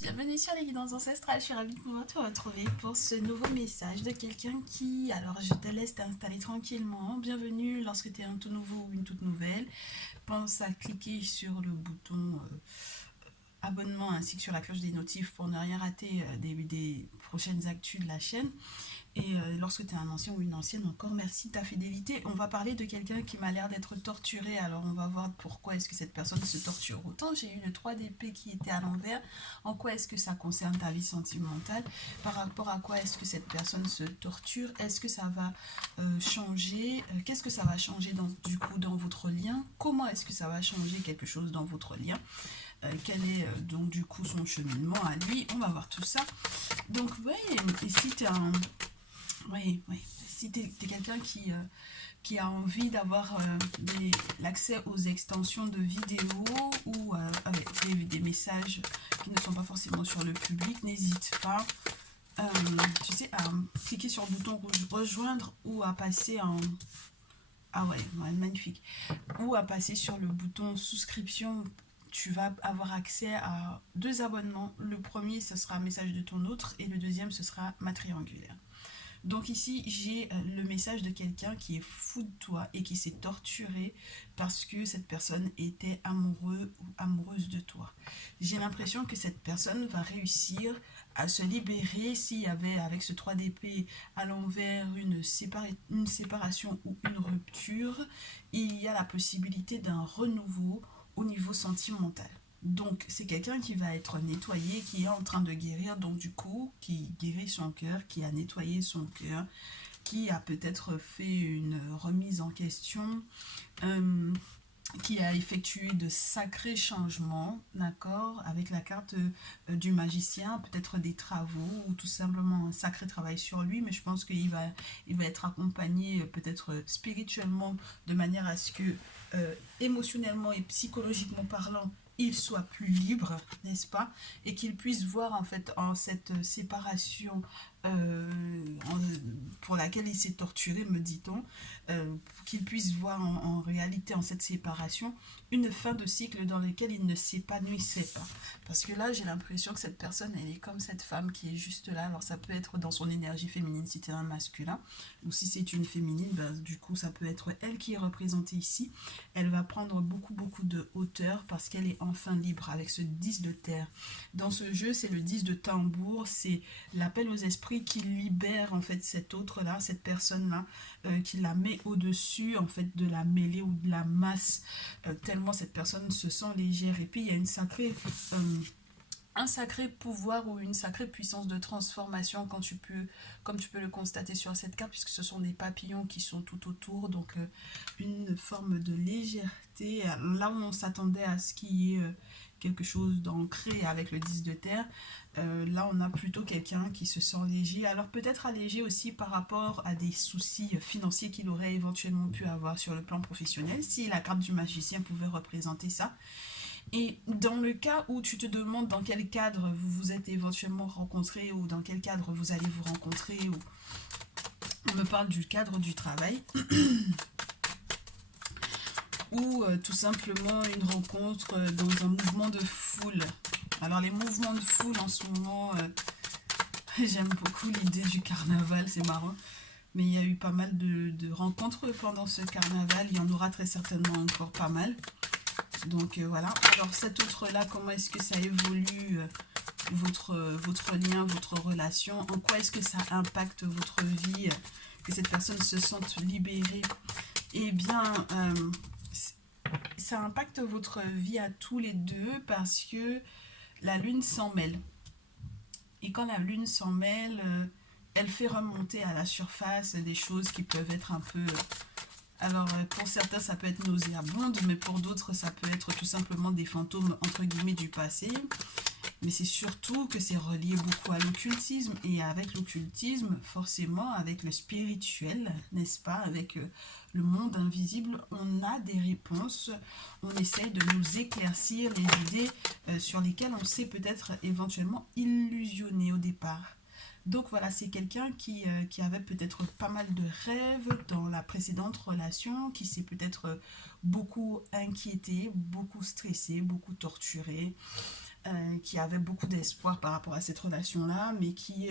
Bienvenue sur les guidances ancestrales, je suis ravie de pouvoir te retrouver pour ce nouveau message de quelqu'un qui, alors je te laisse t'installer tranquillement, bienvenue lorsque tu es un tout nouveau ou une toute nouvelle, pense à cliquer sur le bouton abonnement ainsi que sur la cloche des notifs pour ne rien rater des prochaines actus de la chaîne. Et lorsque tu es un ancien ou une ancienne, encore merci de ta fidélité. On va parler de quelqu'un qui m'a l'air d'être torturé. Alors on va voir pourquoi est-ce que cette personne se torture autant. J'ai eu le 3 d'épée qui était à l'envers. En quoi est-ce que ça concerne ta vie sentimentale? Par rapport à quoi est-ce que cette personne se torture? Est-ce que ça va changer? Qu'est-ce que ça va changer du coup dans votre lien? Comment est-ce que ça va changer quelque chose dans votre lien? Quel est donc du coup son cheminement à lui? On va voir tout ça. Donc oui, ici tu es un... Oui, oui. Si tu es, quelqu'un qui a envie d'avoir l'accès aux extensions de vidéos ou avec des messages qui ne sont pas forcément sur le public, n'hésite pas, euh, tu sais, à cliquer sur le bouton rejoindre ou à passer en... Ah ouais, ouais, magnifique. Ou à passer sur le bouton souscription. Tu vas avoir accès à 2 abonnements. Le premier, ce sera un message de ton autre et le deuxième, ce sera ma triangulaire. Donc ici, j'ai le message de quelqu'un qui est fou de toi et qui s'est torturé parce que cette personne était amoureux ou amoureuse de toi. J'ai l'impression que cette personne va réussir à se libérer s'il y avait avec ce 3 d'épée à l'envers une séparation ou une rupture. Il y a la possibilité d'un renouveau au niveau sentimental. Donc, c'est quelqu'un qui va être nettoyé, qui est en train de guérir, donc du coup, qui guérit son cœur, qui a nettoyé son cœur, qui a peut-être fait une remise en question, euh, qui a effectué de sacrés changements, d'accord, avec la carte du magicien, peut-être des travaux ou tout simplement un sacré travail sur lui, mais je pense il va être accompagné peut-être spirituellement de manière à ce que émotionnellement et psychologiquement parlant, il soit plus libre, n'est-ce pas, et qu'il puisse voir en fait en cette séparation euh, en- pour laquelle il s'est torturé, me dit-on, qu'il puisse voir en réalité en cette séparation une fin de cycle dans lequel il ne s'épanouissait pas. Parce que là, j'ai l'impression que cette personne, elle est comme cette femme qui est juste là. Alors ça peut être dans son énergie féminine si c'est un masculin, ou si c'est une féminine, ben, du coup ça peut être elle qui est représentée ici. Elle va prendre beaucoup de hauteur parce qu'elle est enfin libre avec ce 10 de terre. Dans ce jeu, c'est le 10 de tambour, c'est l'appel aux esprits qui libère en fait cette autre-là, cette personne-là, qui la met au-dessus en fait de la mêlée ou de la masse, tellement cette personne se sent légère. Et puis il y a un sacré pouvoir ou une sacrée puissance de transformation comme tu peux le constater sur cette carte, puisque ce sont des papillons qui sont tout autour, donc une forme de légèreté. Là où on s'attendait à ce qu'il y ait quelque chose d'ancré avec le 10 de terre, là on a plutôt quelqu'un qui se sent léger, alors peut-être allégé aussi par rapport à des soucis financiers qu'il aurait éventuellement pu avoir sur le plan professionnel, si la carte du magicien pouvait représenter ça. Et dans le cas où tu te demandes dans quel cadre vous vous êtes éventuellement rencontrés ou dans quel cadre vous allez vous rencontrer, ou on me parle du cadre du travail, ou tout simplement une rencontre dans un mouvement de foule. Alors les mouvements de foule en ce moment, j'aime beaucoup l'idée du carnaval, c'est marrant. Mais il y a eu pas mal de rencontres pendant ce carnaval, il y en aura très certainement encore pas mal. Donc voilà. Alors cette autre-là, comment est-ce que ça évolue votre lien, votre relation? En quoi est-ce que ça impacte votre vie, que cette personne se sente libérée? Eh bien, ça impacte votre vie à tous les deux parce que la lune s'en mêle. Et quand la lune s'en mêle, elle fait remonter à la surface des choses qui peuvent être un peu... Alors, pour certains, ça peut être nauséabonde, mais pour d'autres, ça peut être tout simplement des fantômes, entre guillemets, du passé. Mais c'est surtout que c'est relié beaucoup à l'occultisme. Et avec l'occultisme, forcément, avec le spirituel, n'est-ce pas, avec le monde invisible, on a des réponses. On essaye de nous éclaircir les idées sur lesquelles on s'est peut-être éventuellement illusionné au départ. Donc voilà, c'est quelqu'un qui avait peut-être pas mal de rêves dans la précédente relation, qui s'est peut-être beaucoup inquiété, beaucoup stressé, beaucoup torturé, qui avait beaucoup d'espoir par rapport à cette relation-là, mais qui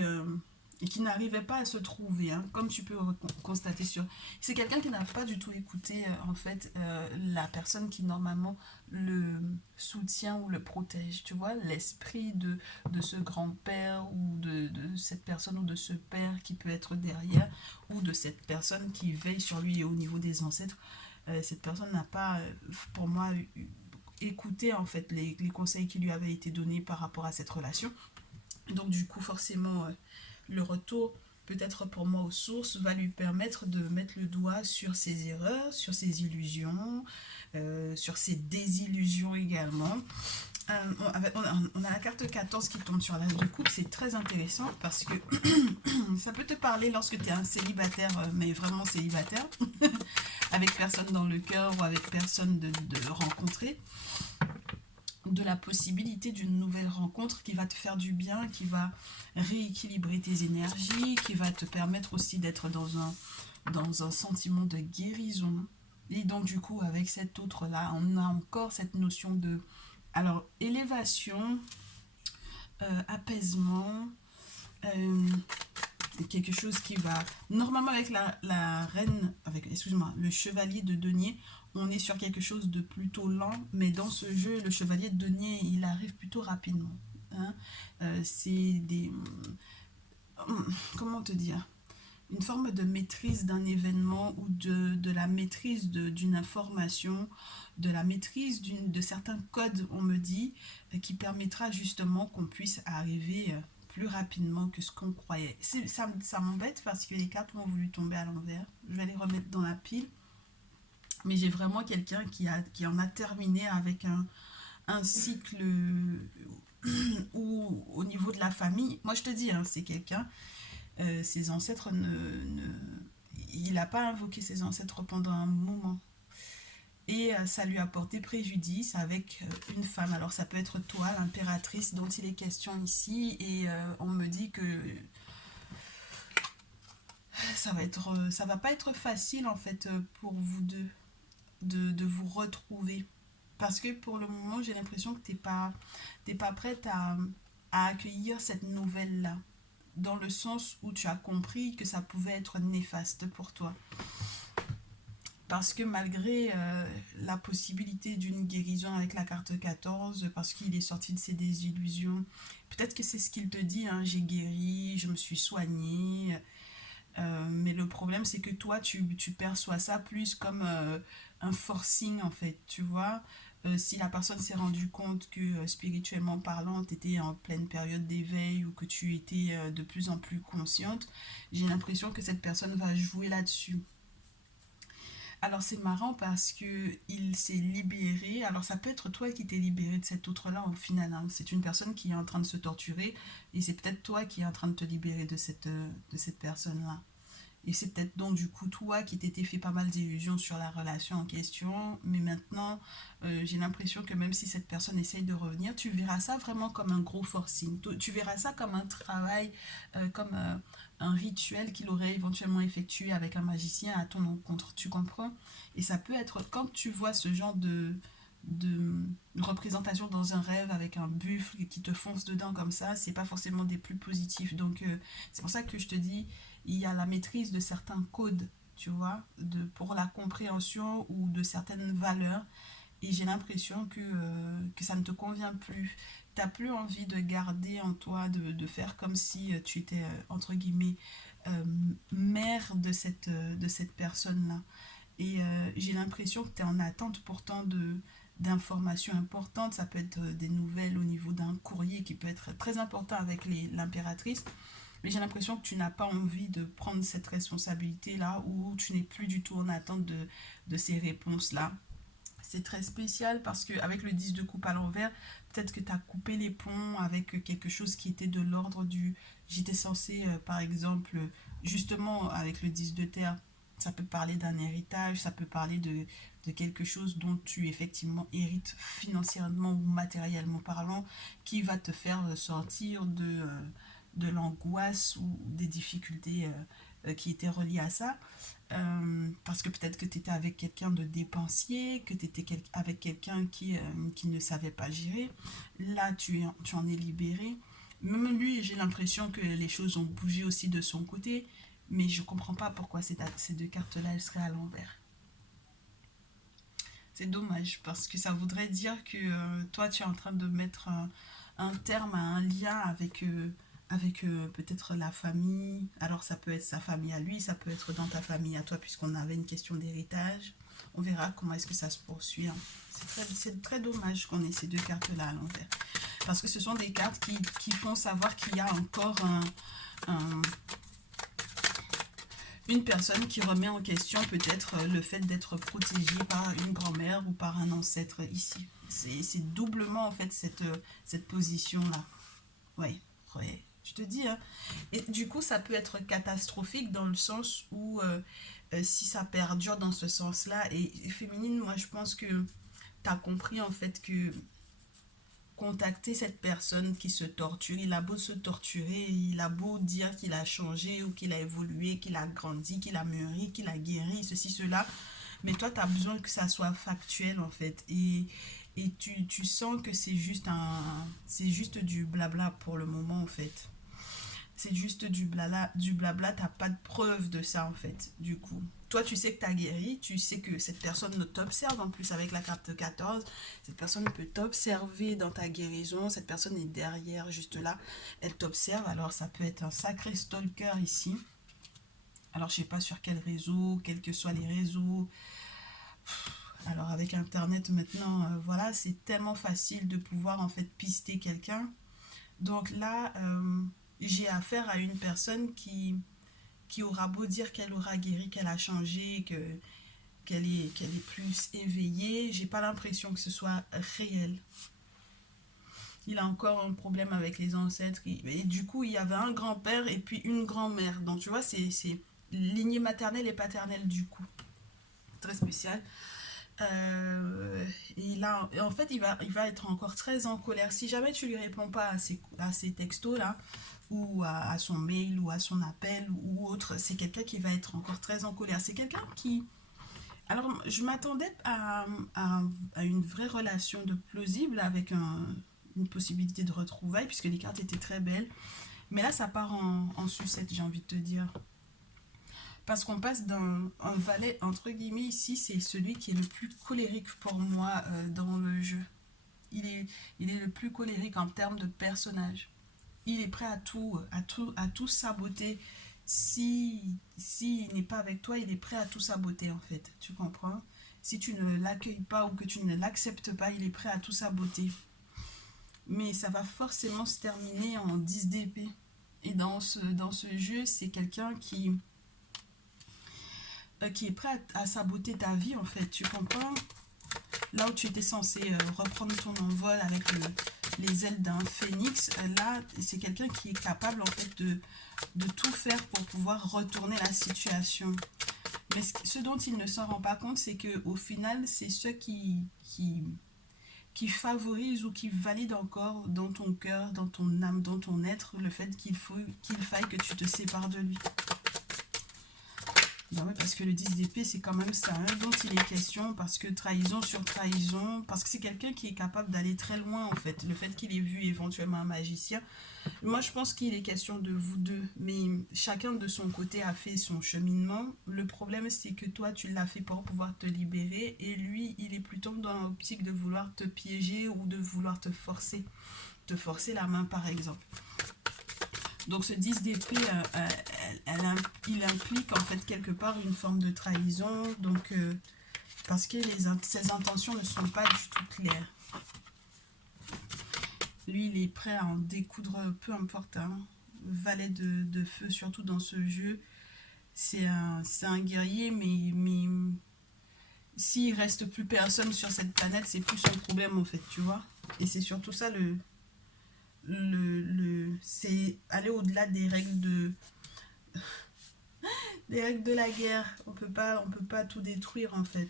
n'arrivait pas à se trouver, hein, comme tu peux constater sur... C'est quelqu'un qui n'a pas du tout écouté, en fait, la personne qui normalement le soutient ou le protège, tu vois, l'esprit de ce grand-père ou de cette personne ou de ce père qui peut être derrière, ou de cette personne qui veille sur lui au niveau des ancêtres. Cette personne n'a pas, pour moi, écouté en fait les conseils qui lui avaient été donnés par rapport à cette relation. Donc du coup, forcément, le retour, peut-être pour moi aux sources, va lui permettre de mettre le doigt sur ses erreurs, sur ses illusions, sur ses désillusions également. On a la carte 14 qui tombe sur l'as de coupe, c'est très intéressant parce que ça peut te parler lorsque tu es un célibataire, mais vraiment célibataire, avec personne dans le cœur ou avec personne de rencontrer, de la possibilité d'une nouvelle rencontre qui va te faire du bien, qui va rééquilibrer tes énergies, qui va te permettre aussi d'être dans un sentiment de guérison. Et donc du coup, avec cet autre-là, on a encore cette notion de... Alors, élévation, apaisement, euh, quelque chose qui va... Normalement, avec la reine, avec, excuse-moi, le chevalier de denier, on est sur quelque chose de plutôt lent, mais dans ce jeu, le chevalier de denier, il arrive plutôt rapidement. Hein. C'est des... Comment te dire? Une forme de maîtrise d'un événement ou de la maîtrise d'une information, de la maîtrise de certains codes, on me dit, qui permettra justement qu'on puisse arriver plus rapidement que ce qu'on croyait. Ça m'embête parce que les cartes ont voulu tomber à l'envers. Je vais les remettre dans la pile. Mais j'ai vraiment quelqu'un qui en a terminé avec un cycle où au niveau de la famille, moi je te dis, hein, c'est quelqu'un, ses ancêtres il n'a pas invoqué ses ancêtres pendant un moment. Et ça lui a porté préjudice avec une femme. Alors ça peut être toi, l'impératrice dont il est question ici. Et on me dit que ça va pas être facile en fait pour vous deux de vous retrouver. Parce que pour le moment, j'ai l'impression que t'es pas prête à accueillir cette nouvelle-là. Dans le sens où tu as compris que ça pouvait être néfaste pour toi. Parce que malgré la possibilité d'une guérison avec la carte 14, parce qu'il est sorti de ses désillusions, peut-être que c'est ce qu'il te dit, hein, j'ai guéri, je me suis soignée, mais le problème c'est que toi tu perçois ça plus comme un forcing en fait, tu vois. Si la personne s'est rendue compte que spirituellement parlant, tu étais en pleine période d'éveil ou que tu étais de plus en plus consciente, j'ai l'impression que cette personne va jouer là-dessus. Alors c'est marrant parce que il s'est libéré. Alors ça peut être toi qui t'es libéré de cet autre-là au final, hein. C'est une personne qui est en train de se torturer et c'est peut-être toi qui es en train de te libérer de cette personne-là. Et c'est peut-être donc du coup toi qui t'étais fait pas mal d'illusions sur la relation en question, mais maintenant j'ai l'impression que même si cette personne essaye de revenir, tu verras ça vraiment comme un gros forcing. Tu verras ça comme un travail, comme un rituel qu'il aurait éventuellement effectué avec un magicien à ton encontre, tu comprends? Et ça peut être quand tu vois ce genre de représentation dans un rêve avec un buffle qui te fonce dedans comme ça, c'est pas forcément des plus positifs. Donc c'est pour ça que je te dis, il y a la maîtrise de certains codes, tu vois, pour la compréhension ou de certaines valeurs. Et j'ai l'impression que ça ne te convient plus. Tu n'as plus envie de garder en toi, de faire comme si tu étais, entre guillemets, euh, mère de cette personne-là. Et j'ai l'impression que tu es en attente pourtant d'informations importantes. Ça peut être des nouvelles au niveau d'un courrier qui peut être très important avec l'impératrice. Mais j'ai l'impression que tu n'as pas envie de prendre cette responsabilité-là ou tu n'es plus du tout en attente de ces réponses-là. C'est très spécial parce qu'avec le 10 de coupe à l'envers, peut-être que tu as coupé les ponts avec quelque chose qui était de l'ordre du... J'étais censé, par exemple, justement avec le 10 de terre, ça peut parler d'un héritage, ça peut parler de quelque chose dont tu effectivement hérites financièrement ou matériellement parlant, qui va te faire sortir de l'angoisse ou des difficultés qui était relié à ça. Parce que peut-être que tu étais avec quelqu'un de dépensier, que tu étais avec quelqu'un qui ne savait pas gérer. Là, tu en es libéré. Même lui, j'ai l'impression que les choses ont bougé aussi de son côté, mais je comprends pas pourquoi ces deux cartes-là, elles seraient à l'envers. C'est dommage, parce que ça voudrait dire que toi, tu es en train de mettre un terme à un lien avec peut-être la famille. Alors, ça peut être sa famille à lui, ça peut être dans ta famille à toi, puisqu'on avait une question d'héritage. On verra comment est-ce que ça se poursuit, hein. C'est très dommage qu'on ait ces deux cartes-là à l'envers. Parce que ce sont des cartes qui font savoir qu'il y a encore un, une personne qui remet en question peut-être le fait d'être protégée par une grand-mère ou par un ancêtre ici. C'est doublement en fait cette position-là. Ouais, ouais, je te dis, hein. Et du coup, ça peut être catastrophique dans le sens où si ça perdure dans ce sens-là, et féminine, moi je pense que tu as compris en fait que contacter cette personne qui se torture, il a beau se torturer, il a beau dire qu'il a changé ou qu'il a évolué, qu'il a grandi, qu'il a mûri, qu'il a guéri, ceci, cela, mais toi, tu as besoin que ça soit factuel en fait. Et tu sens que c'est juste du blabla pour le moment en fait. C'est juste du blabla, t'as pas de preuve de ça en fait, du coup. Toi, tu sais que t'as guéri, tu sais que cette personne ne t'observe, en plus avec la carte 14, cette personne peut t'observer dans ta guérison, cette personne est derrière, juste là, elle t'observe, alors ça peut être un sacré stalker ici. Alors, je sais pas sur quel réseau, quels que soient les réseaux. Alors, avec Internet maintenant, voilà, c'est tellement facile de pouvoir en fait pister quelqu'un. Donc là, j'ai affaire à une personne qui aura beau dire qu'elle aura guéri, qu'elle a changé, qu'elle est plus éveillée, j'ai pas l'impression que ce soit réel. Il a encore un problème avec les ancêtres. Et du coup, il y avait un grand-père et puis une grand-mère. Donc, tu vois, c'est lignée maternelle et paternelle du coup. Très spécial. Et là, en fait, il va être encore très en colère. Si jamais tu lui réponds pas à ces textos-là, ou à son mail, ou à son appel, ou autre, c'est quelqu'un qui va être encore très en colère. C'est quelqu'un qui... Alors, je m'attendais à une vraie relation de plausible avec une possibilité de retrouvailles, puisque les cartes étaient très belles. Mais là, ça part en sucette, j'ai envie de te dire. Parce qu'on passe d'un valet, entre guillemets, ici, c'est celui qui est le plus colérique pour moi dans le jeu. Il est, il est le plus colérique en termes de personnage. Il est prêt à tout saboter. Si il n'est pas avec toi, il est prêt à tout saboter, en fait. Tu comprends? Si tu ne l'accueilles pas ou que tu ne l'acceptes pas, il est prêt à tout saboter. Mais ça va forcément se terminer en 10 d'épée. Et dans ce jeu, c'est quelqu'un qui est prêt à saboter ta vie, en fait. Tu comprends? Là où tu étais censé reprendre ton envol avec les ailes d'un phénix, là, c'est quelqu'un qui est capable, en fait, de tout faire pour pouvoir retourner la situation. Mais ce dont il ne s'en rend pas compte, c'est qu'au final, c'est ceux qui favorisent ou qui valident encore dans ton cœur, dans ton âme, dans ton être, le fait qu'il faille que tu te sépares de lui. Ben oui, parce que le 10 d'épée, c'est quand même ça, hein, dont il est question, parce que trahison sur trahison, parce que c'est quelqu'un qui est capable d'aller très loin, en fait. Le fait qu'il ait vu éventuellement un magicien, moi, je pense qu'il est question de vous deux, mais chacun de son côté a fait son cheminement. Le problème, c'est que toi, tu l'as fait pour pouvoir te libérer, et lui, il est plutôt dans l'optique de vouloir te piéger ou de vouloir te forcer la main, par exemple. Donc ce 10 d'épée, il implique en fait quelque part une forme de trahison, donc parce que ses intentions ne sont pas du tout claires. Lui, il est prêt à en découdre, peu importe, hein. Valet de feu, surtout dans ce jeu, c'est un guerrier, mais s'il reste plus personne sur cette planète, c'est plus son problème en fait, tu vois. Et c'est surtout ça c'est aller au-delà des règles de la guerre. On peut pas tout détruire en fait.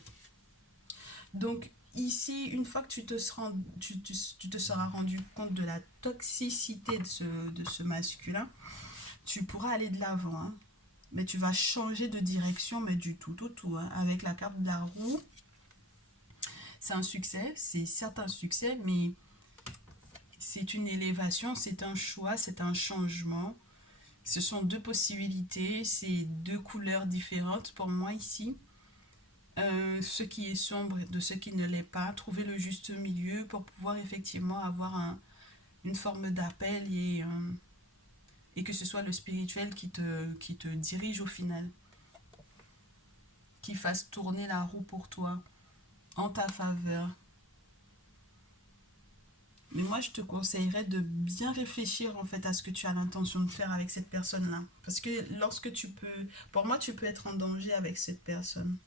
Donc ici, une fois que tu te seras rendu compte de la toxicité de ce masculin, tu pourras aller de l'avant, hein. mais tu vas changer de direction, mais du tout au tout, hein. Avec la carte de la roue, c'est un succès, c'est certes un succès, mais c'est une élévation, c'est un choix, c'est un changement. Ce sont deux possibilités, c'est deux couleurs différentes pour moi ici. Ce qui est sombre de ce qui ne l'est pas, trouver le juste milieu pour pouvoir effectivement avoir une forme d'appel et que ce soit le spirituel qui te dirige au final, qui fasse tourner la roue pour toi, en ta faveur. Mais moi, je te conseillerais de bien réfléchir en fait à ce que tu as l'intention de faire avec cette personne-là. Parce que lorsque tu peux, pour moi, tu peux être en danger avec cette personne.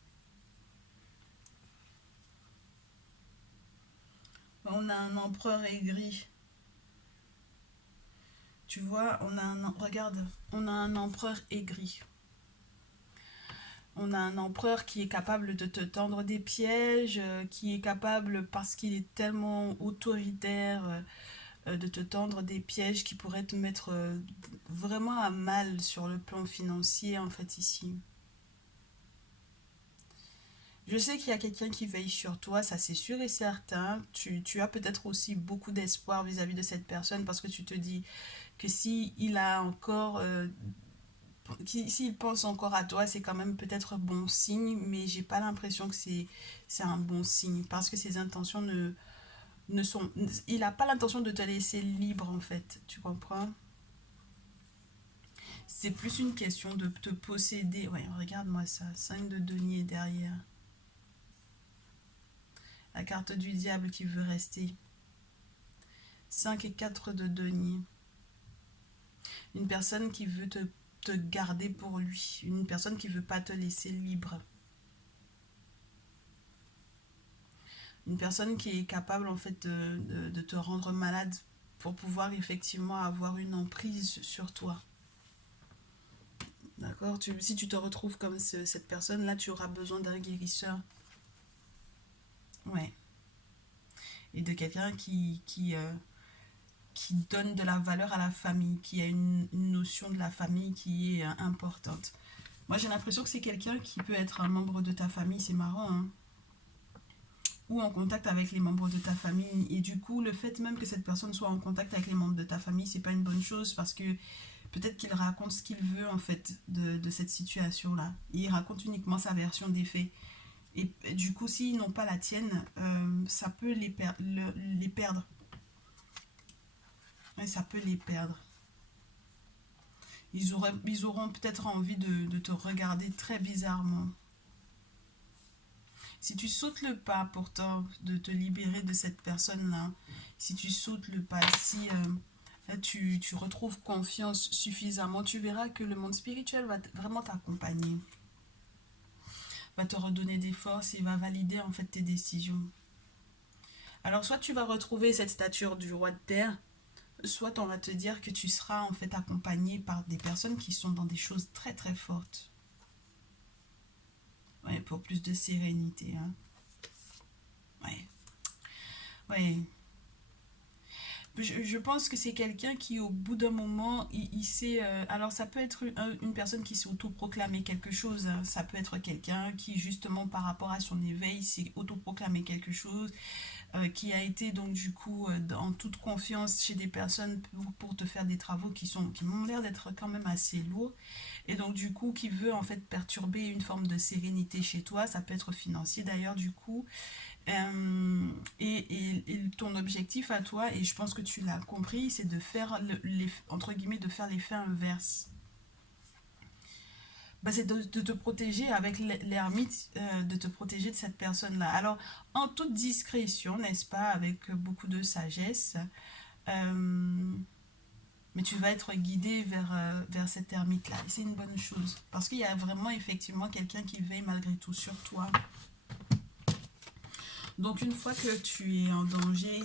On a un empereur aigri. Tu vois, regarde, on a un empereur aigri. On a un empereur qui est capable de te tendre des pièges, qui est capable, parce qu'il est tellement autoritaire, de te tendre des pièges qui pourraient te mettre vraiment à mal sur le plan financier, en fait, ici. Je sais qu'il y a quelqu'un qui veille sur toi, ça c'est sûr et certain. Tu as peut-être aussi beaucoup d'espoir vis-à-vis de cette personne parce que tu te dis que si il a encore s'il pense encore à toi, c'est quand même peut-être bon signe, mais j'ai pas l'impression que c'est un bon signe parce que ses intentions ne sont il a pas l'intention de te laisser libre en fait, tu comprends? C'est plus une question de te posséder. Ouais, regarde-moi ça, 5 de denier derrière. La carte du diable qui veut rester. 5 et 4 de denier. Une personne qui veut te garder pour lui. Une personne qui veut pas te laisser libre. Une personne qui est capable en fait de te rendre malade pour pouvoir effectivement avoir une emprise sur toi. D'accord? Si tu te retrouves comme cette personne-là, tu auras besoin d'un guérisseur. Ouais. Et de quelqu'un qui donne de la valeur à la famille, qui a une notion de la famille qui est importante. Moi, j'ai l'impression que c'est quelqu'un qui peut être un membre de ta famille, c'est marrant, hein, ou en contact avec les membres de ta famille. Et du coup, le fait même que cette personne soit en contact avec les membres de ta famille, c'est pas une bonne chose parce que peut-être qu'il raconte ce qu'il veut en fait de cette situation-là. Il raconte uniquement sa version des faits. Et du coup, s'ils n'ont pas la tienne, ça peut les perdre. Ouais, ça peut les perdre. Ils auront peut-être envie de te regarder très bizarrement. Si tu sautes le pas pourtant de te libérer de cette personne-là, si tu sautes le pas, si tu retrouves confiance suffisamment, tu verras que le monde spirituel va vraiment t'accompagner, va te redonner des forces et va valider en fait tes décisions. Alors soit tu vas retrouver cette stature du roi de terre, soit on va te dire que tu seras en fait accompagné par des personnes qui sont dans des choses très très fortes. Ouais, pour plus de sérénité. Hein. Ouais. Ouais. Je pense que c'est quelqu'un qui, au bout d'un moment, il sait. Alors, ça peut être une personne qui s'est autoproclamé quelque chose. Hein. Ça peut être quelqu'un qui, justement, par rapport à son éveil, s'est autoproclamé quelque chose, qui a été, donc, du coup, en toute confiance chez des personnes pour te faire des travaux qui m'ont l'air d'être quand même assez lourds. Et donc, du coup, qui veut, en fait, perturber une forme de sérénité chez toi. Ça peut être financier, d'ailleurs, du coup. Et ton objectif à toi, et je pense que tu l'as compris, c'est de faire entre guillemets de faire l'effet inverse. Bah, c'est de te protéger avec l'ermite, de te protéger de cette personne-là. Alors, en toute discrétion, n'est-ce pas, avec beaucoup de sagesse, euh, mais tu vas être guidé vers cet ermite-là. Et c'est une bonne chose. Parce qu'il y a vraiment effectivement quelqu'un qui veille malgré tout sur toi. Donc une fois que tu es en danger,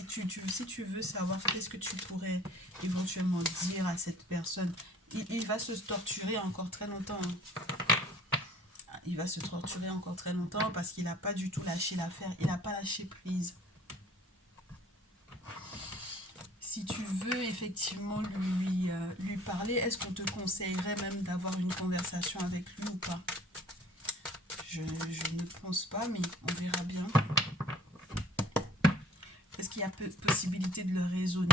si tu veux savoir qu'est-ce que tu pourrais éventuellement dire à cette personne, il va se torturer encore très longtemps. Il va se torturer encore très longtemps parce qu'il n'a pas du tout lâché l'affaire, il n'a pas lâché prise. si tu veux effectivement lui parler, est-ce qu'on te conseillerait même d'avoir une conversation avec lui ou pas? Je ne pense pas, mais on verra bien. Est-ce qu'il y a possibilité de le raisonner?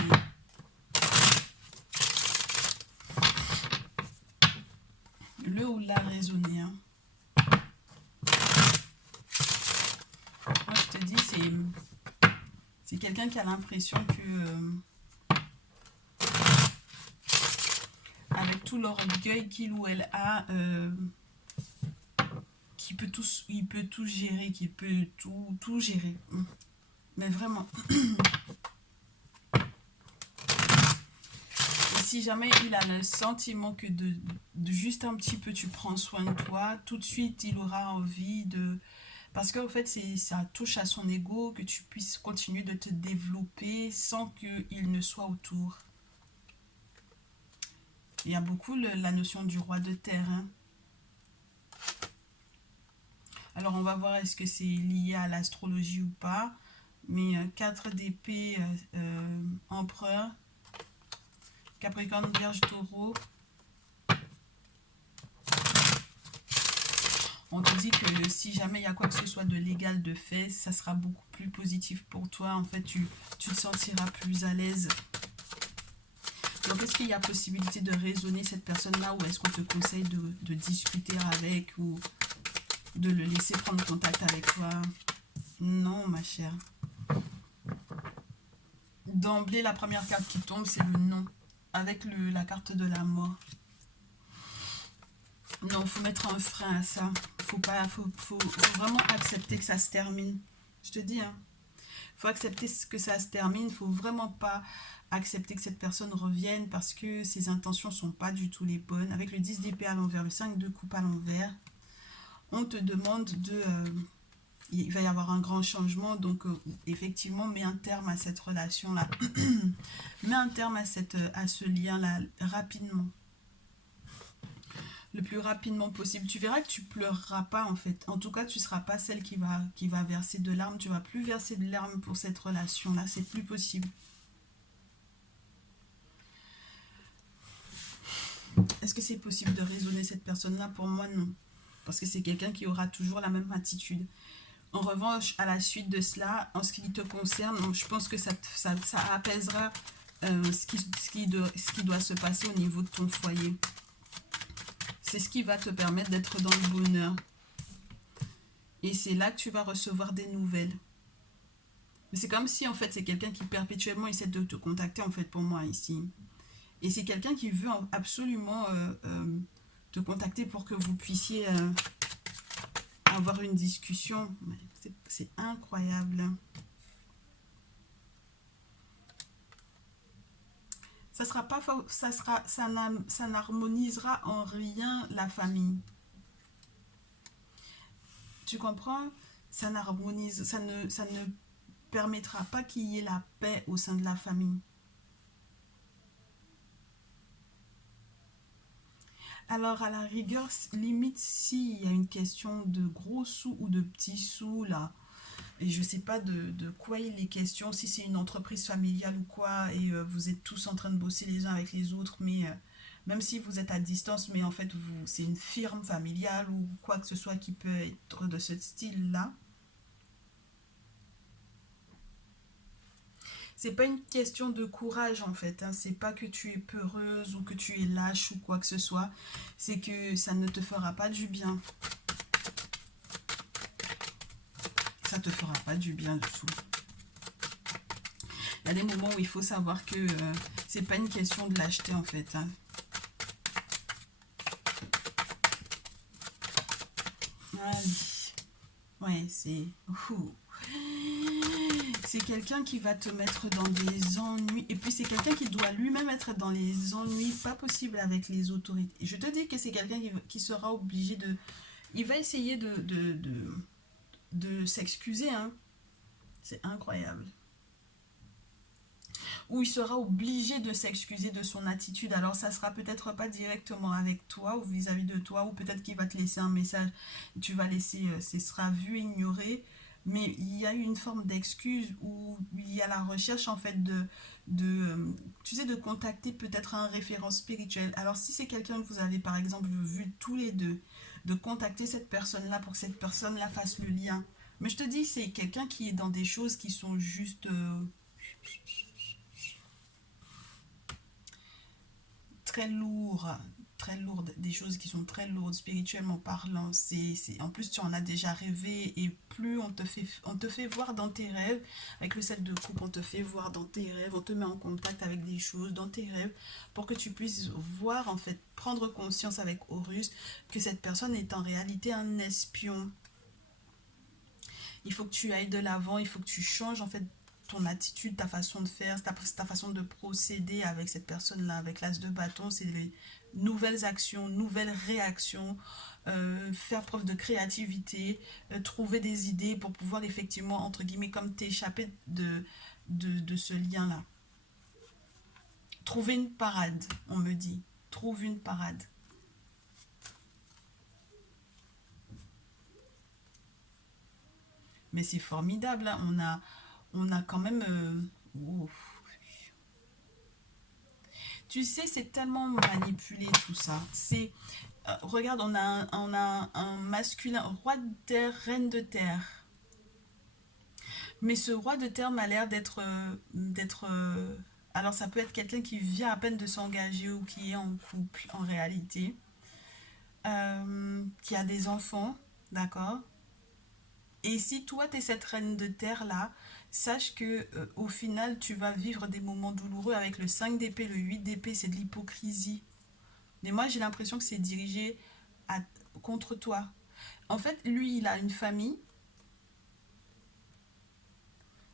Le ou la raisonner, hein. Moi, je te dis, c'est quelqu'un qui a l'impression que, avec tout l'orgueil qu'il ou elle a, il peut tout gérer, qu'il peut tout gérer. Mais vraiment. Et si jamais il a le sentiment que de juste un petit peu tu prends soin de toi, tout de suite il aura envie de... Parce qu'en fait, ça touche à son ego, que tu puisses continuer de te développer sans qu'il ne soit autour. Il y a beaucoup la notion du roi de terre, hein. Alors, on va voir est-ce que c'est lié à l'astrologie ou pas. Mais 4 d'épée, empereur, Capricorne, Vierge, Taureau. On te dit que si jamais il y a quoi que ce soit de légal, de fait, ça sera beaucoup plus positif pour toi. En fait, tu te sentiras plus à l'aise. Donc, est-ce qu'il y a possibilité de raisonner cette personne-là ou est-ce qu'on te conseille de discuter avec ou de le laisser prendre contact avec toi? Non, ma chère. D'emblée, la première carte qui tombe, c'est le non. Avec la carte de la mort. Non, il faut mettre un frein à ça. Faut vraiment accepter que ça se termine. Je te dis, hein. Faut accepter que ça se termine. Faut vraiment pas accepter que cette personne revienne parce que ses intentions sont pas du tout les bonnes. Avec le 10 d'épée à l'envers, le 5 de coupe à l'envers, on te demande de... il va y avoir un grand changement, donc effectivement, mets un terme à cette relation-là. Mets un terme à ce lien-là rapidement. Le plus rapidement possible. Tu verras que tu pleureras pas en fait. En tout cas, tu ne seras pas celle qui va verser de larmes. Tu ne vas plus verser de larmes pour cette relation-là. C'est plus possible. Est-ce que c'est possible de raisonner cette personne-là? Pour moi, non. Parce que c'est quelqu'un qui aura toujours la même attitude. En revanche, à la suite de cela, en ce qui te concerne, je pense que ça apaisera ce qui doit se passer au niveau de ton foyer. C'est ce qui va te permettre d'être dans le bonheur. Et c'est là que tu vas recevoir des nouvelles. Mais c'est comme si, en fait, c'est quelqu'un qui perpétuellement essaie de te contacter, en fait, pour moi, ici. Et c'est quelqu'un qui veut absolument te contacter pour que vous puissiez avoir une discussion. C'est incroyable. Ça n'harmonisera en rien la famille. Tu comprends? Ça ne permettra pas qu'il y ait la paix au sein de la famille. Alors, à la rigueur, limite, s'il y a une question de gros sous ou de petits sous, là, et je ne sais pas de quoi il est question, si c'est une entreprise familiale ou quoi, et vous êtes tous en train de bosser les uns avec les autres, mais même si vous êtes à distance, mais en fait, c'est une firme familiale ou quoi que ce soit qui peut être de ce style-là. C'est pas une question de courage en fait, hein. C'est pas que tu es peureuse ou que tu es lâche ou quoi que ce soit. C'est que ça ne te fera pas du bien. Ça te fera pas du bien du tout. Il y a des moments où il faut savoir que c'est pas une question de lâcheté en fait, hein. Allez. Ouais, c'est... C'est quelqu'un qui va te mettre dans des ennuis. Et puis c'est quelqu'un qui doit lui-même être dans les ennuis pas possibles avec les autorités. Je te dis que c'est quelqu'un qui sera obligé de... Il va essayer de s'excuser, hein. C'est incroyable. Ou il sera obligé de s'excuser de son attitude. Alors ça sera peut-être pas directement avec toi ou vis-à-vis de toi, ou peut-être qu'il va te laisser un message et tu vas laisser, ce sera vu, ignoré. mais il y a eu une forme d'excuse où il y a la recherche en fait tu sais, de contacter peut-être un référent spirituel. Alors si c'est quelqu'un que vous avez par exemple vu tous les deux, de contacter cette personne-là pour que cette personne-là fasse le lien. Mais je te dis, c'est quelqu'un qui est dans des choses qui sont juste très lourdes, très lourdes, des choses qui sont très lourdes spirituellement parlant. En plus, tu en as déjà rêvé et plus on te fait voir dans tes rêves, avec le set de coupe, on te fait voir dans tes rêves, on te met en contact avec des choses dans tes rêves pour que tu puisses voir, en fait, prendre conscience avec Horus que cette personne est en réalité un espion. Il faut que tu ailles de l'avant, il faut que tu changes en fait ton attitude, ta façon de faire, ta façon de procéder avec cette personne-là, avec l'as de bâton, c'est les nouvelles actions, nouvelles réactions, faire preuve de créativité, trouver des idées pour pouvoir effectivement, entre guillemets, comme t'échapper de ce lien-là. Trouver une parade, on me dit. Trouve une parade. Mais c'est formidable, hein. On a quand même... oh. Tu sais, c'est tellement manipulé tout ça. Regarde, on a un masculin, roi de terre, reine de terre. Mais ce roi de terre m'a l'air alors ça peut être quelqu'un qui vient à peine de s'engager ou qui est en couple en réalité, qui a des enfants, d'accord. Et si toi, tu es cette reine de terre-là, sache que au final, tu vas vivre des moments douloureux avec le 5 d'épée, le 8 d'épée, c'est de l'hypocrisie. Mais moi, j'ai l'impression que c'est dirigé à- contre toi. En fait, lui, il a une famille.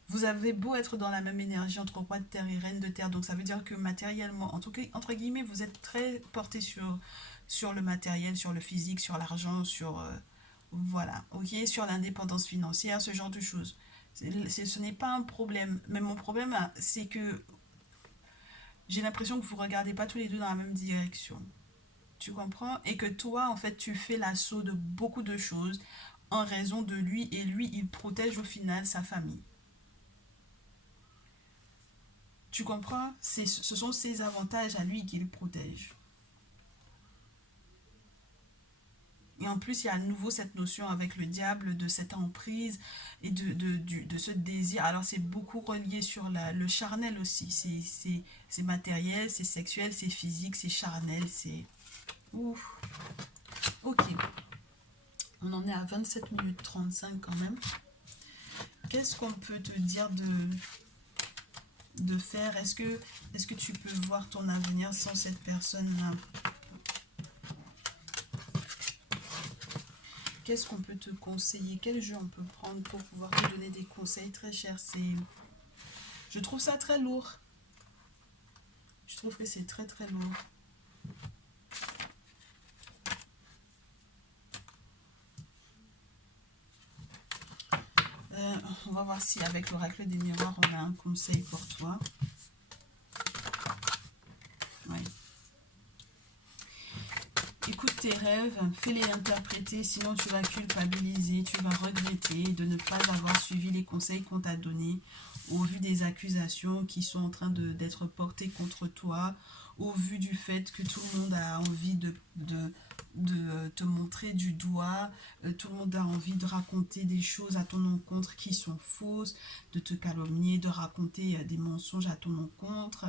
Vous avez beau être dans la même énergie entre roi de terre et reine de terre. Donc, ça veut dire que matériellement, en tout cas, entre guillemets, vous êtes très porté sur le matériel, sur le physique, sur l'argent, voilà, ok, sur l'indépendance financière, ce genre de choses. Ce n'est pas un problème. Mais mon problème, c'est que j'ai l'impression que vous ne regardez pas tous les deux dans la même direction. Tu comprends? Et que toi, en fait, tu fais l'assaut de beaucoup de choses en raison de lui et lui, il protège au final sa famille. Tu comprends? Ce sont ses avantages à lui qu'il protège. Et en plus, il y a à nouveau cette notion avec le diable de cette emprise et de ce désir. Alors, c'est beaucoup relié sur le charnel aussi. C'est matériel, c'est sexuel, c'est physique, c'est charnel, c'est... Ouf. Ok. On en est à 27 minutes 35 quand même. Qu'est-ce qu'on peut te dire de faire? Est-ce que tu peux voir ton avenir sans cette personne-là? Qu'est-ce qu'on peut te conseiller? Quel jeu on peut prendre pour pouvoir te donner des conseils très chers? Je trouve ça très lourd. Je trouve que c'est très très lourd. On va voir si avec l'oracle des miroirs, on a un conseil pour toi. Ouais. Écoute tes rêves, fais-les interpréter, sinon tu vas culpabiliser, tu vas regretter de ne pas avoir suivi les conseils qu'on t'a donnés au vu des accusations qui sont en train d'être portées contre toi, au vu du fait que tout le monde a envie de te montrer du doigt, tout le monde a envie de raconter des choses à ton encontre qui sont fausses, de te calomnier, de raconter des mensonges à ton encontre.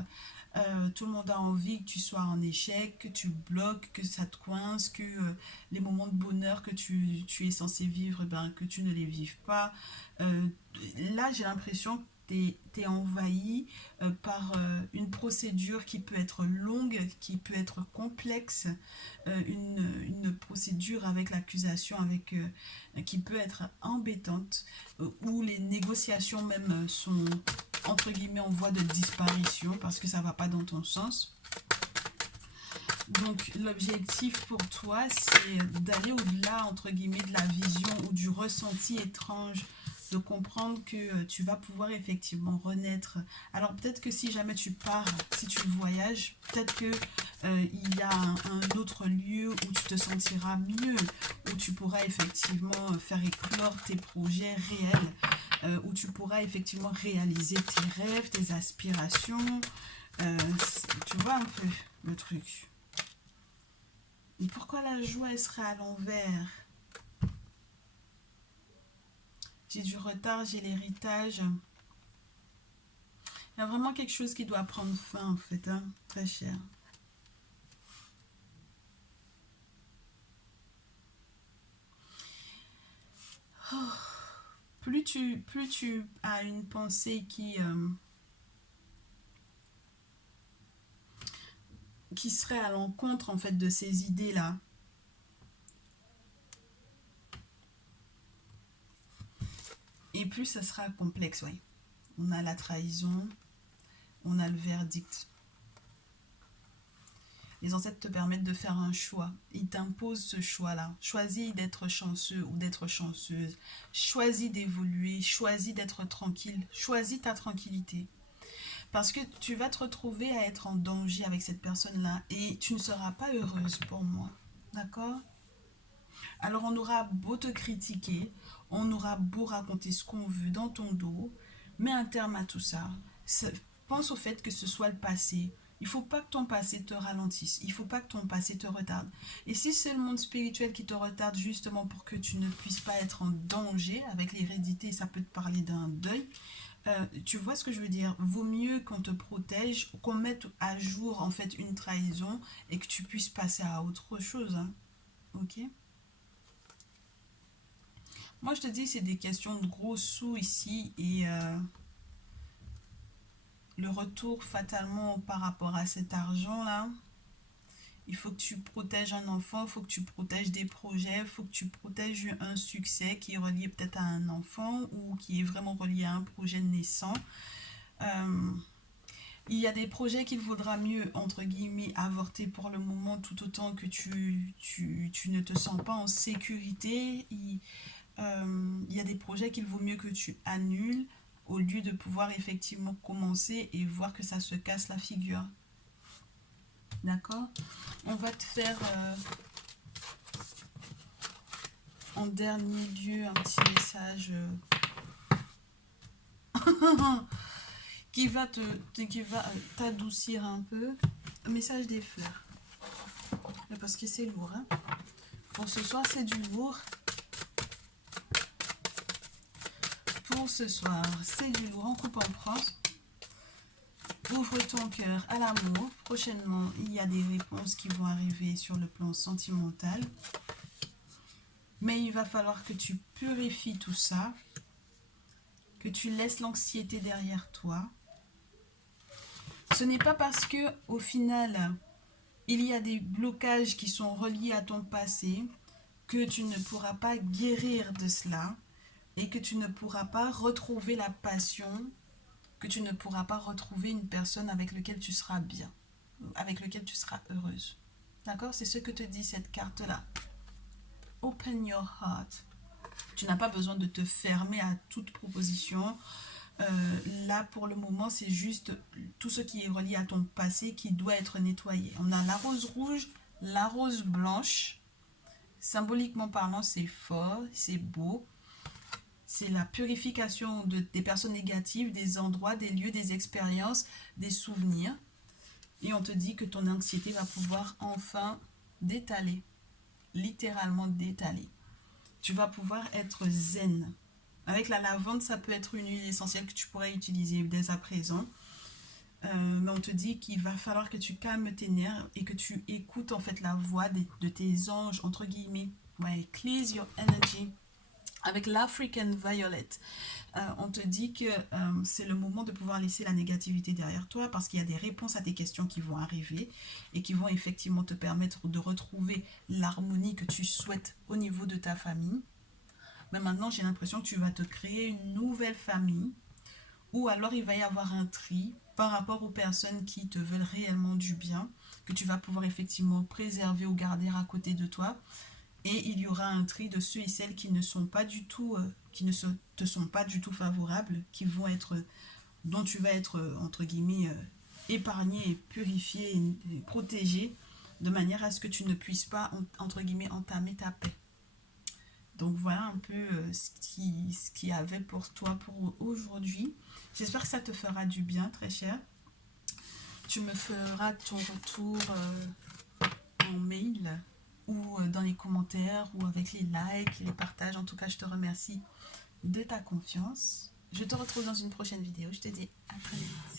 Tout le monde a envie que tu sois en échec, que tu bloques, que ça te coince, que les moments de bonheur que tu es censé vivre, ben, que tu ne les vives pas. Euh, Là, j'ai l'impression que tu es envahi par une procédure qui peut être longue, qui peut être complexe, une procédure avec l'accusation, qui peut être embêtante, où les négociations même sont entre guillemets en voie de disparition parce que ça va pas dans ton sens. Donc l'objectif pour toi, c'est d'aller au-delà entre guillemets de la vision ou du ressenti étrange, de comprendre que tu vas pouvoir effectivement renaître. Alors peut-être que si jamais tu pars, si tu voyages, peut-être que il y a un autre lieu où tu te sentiras mieux, où tu pourras effectivement faire éclore tes projets réels, où tu pourras effectivement réaliser tes rêves, tes aspirations. Tu vois un peu le truc. Et pourquoi la joie, elle serait à l'envers? J'ai du retard, j'ai l'héritage. Il y a vraiment quelque chose qui doit prendre fin en fait, hein, très cher. Plus tu as une pensée qui serait à l'encontre en fait de ces idées-là, et plus ça sera complexe, oui. On a la trahison, on a le verdict. Les ancêtres te permettent de faire un choix. Ils t'imposent ce choix-là. Choisis d'être chanceux ou d'être chanceuse. Choisis d'évoluer. Choisis d'être tranquille. Choisis ta tranquillité. Parce que tu vas te retrouver à être en danger avec cette personne-là et tu ne seras pas heureuse pour moi. D'accord? Alors on aura beau te critiquer, on aura beau raconter ce qu'on veut dans ton dos, mais un terme à tout ça. Pense au fait que ce soit le passé. Il ne faut pas que ton passé te ralentisse. Il ne faut pas que ton passé te retarde. Et si c'est le monde spirituel qui te retarde justement pour que tu ne puisses pas être en danger avec l'hérédité, ça peut te parler d'un deuil. Tu vois ce que je veux dire? Vaut mieux qu'on te protège, qu'on mette à jour en fait une trahison et que tu puisses passer à autre chose. Hein. Ok? Moi, je te dis, c'est des questions de gros sous ici et le retour fatalement par rapport à cet argent-là, il faut que tu protèges un enfant, il faut que tu protèges des projets, il faut que tu protèges un succès qui est relié peut-être à un enfant ou qui est vraiment relié à un projet naissant. Euh, il y a des projets qu'il vaudra mieux, entre guillemets, avorter pour le moment tout autant que tu ne te sens pas en sécurité. Il y a des projets qu'il vaut mieux que tu annules au lieu de pouvoir effectivement commencer et voir que ça se casse la figure. D'accord? On va te faire en dernier lieu un petit message qui va t'adoucir un peu. Un message des fleurs. Parce que c'est lourd. Hein? Pour ce soir, c'est du lourd. Pour ce soir, c'est du lourd. En coupe en France. Ouvre ton cœur à l'amour. Prochainement, il y a des réponses qui vont arriver sur le plan sentimental. Mais il va falloir que tu purifies tout ça, que tu laisses l'anxiété derrière toi. Ce n'est pas parce que, au final, il y a des blocages qui sont reliés à ton passé que tu ne pourras pas guérir de cela et que tu ne pourras pas retrouver la passion, que tu ne pourras pas retrouver une personne avec laquelle tu seras bien, avec laquelle tu seras heureuse. D'accord? C'est ce que te dit cette carte-là. Open your heart. Tu n'as pas besoin de te fermer à toute proposition. Là, pour le moment, c'est juste tout ce qui est relié à ton passé qui doit être nettoyé. On a la rose rouge, la rose blanche. Symboliquement parlant, c'est fort, c'est beau. C'est la purification des personnes négatives, des endroits, des lieux, des expériences, des souvenirs. Et on te dit que ton anxiété va pouvoir enfin détaler, littéralement détaler. Tu vas pouvoir être zen. Avec la lavande, ça peut être une huile essentielle que tu pourrais utiliser dès à présent. Mais on te dit qu'il va falloir que tu calmes tes nerfs et que tu écoutes en fait la voix de tes anges, entre guillemets. Ouais, cleanse your energy. Avec l'African Violet, on te dit que c'est le moment de pouvoir laisser la négativité derrière toi parce qu'il y a des réponses à tes questions qui vont arriver et qui vont effectivement te permettre de retrouver l'harmonie que tu souhaites au niveau de ta famille. Mais maintenant, j'ai l'impression que tu vas te créer une nouvelle famille ou alors il va y avoir un tri par rapport aux personnes qui te veulent réellement du bien, que tu vas pouvoir effectivement préserver ou garder à côté de toi. Et il y aura un tri de ceux et celles qui ne sont pas du tout, qui ne te sont pas du tout favorables, qui vont être, dont tu vas être, entre guillemets, épargné, purifié, et protégé, de manière à ce que tu ne puisses pas, entre guillemets, entamer ta paix. Donc voilà un peu ce qu'il y avait pour toi pour aujourd'hui. J'espère que ça te fera du bien, très cher. Tu me feras ton retour en mail ou dans les commentaires ou avec les likes, les partages. En tout cas, je te remercie de ta confiance. Je te retrouve dans une prochaine vidéo. Je te dis à très vite.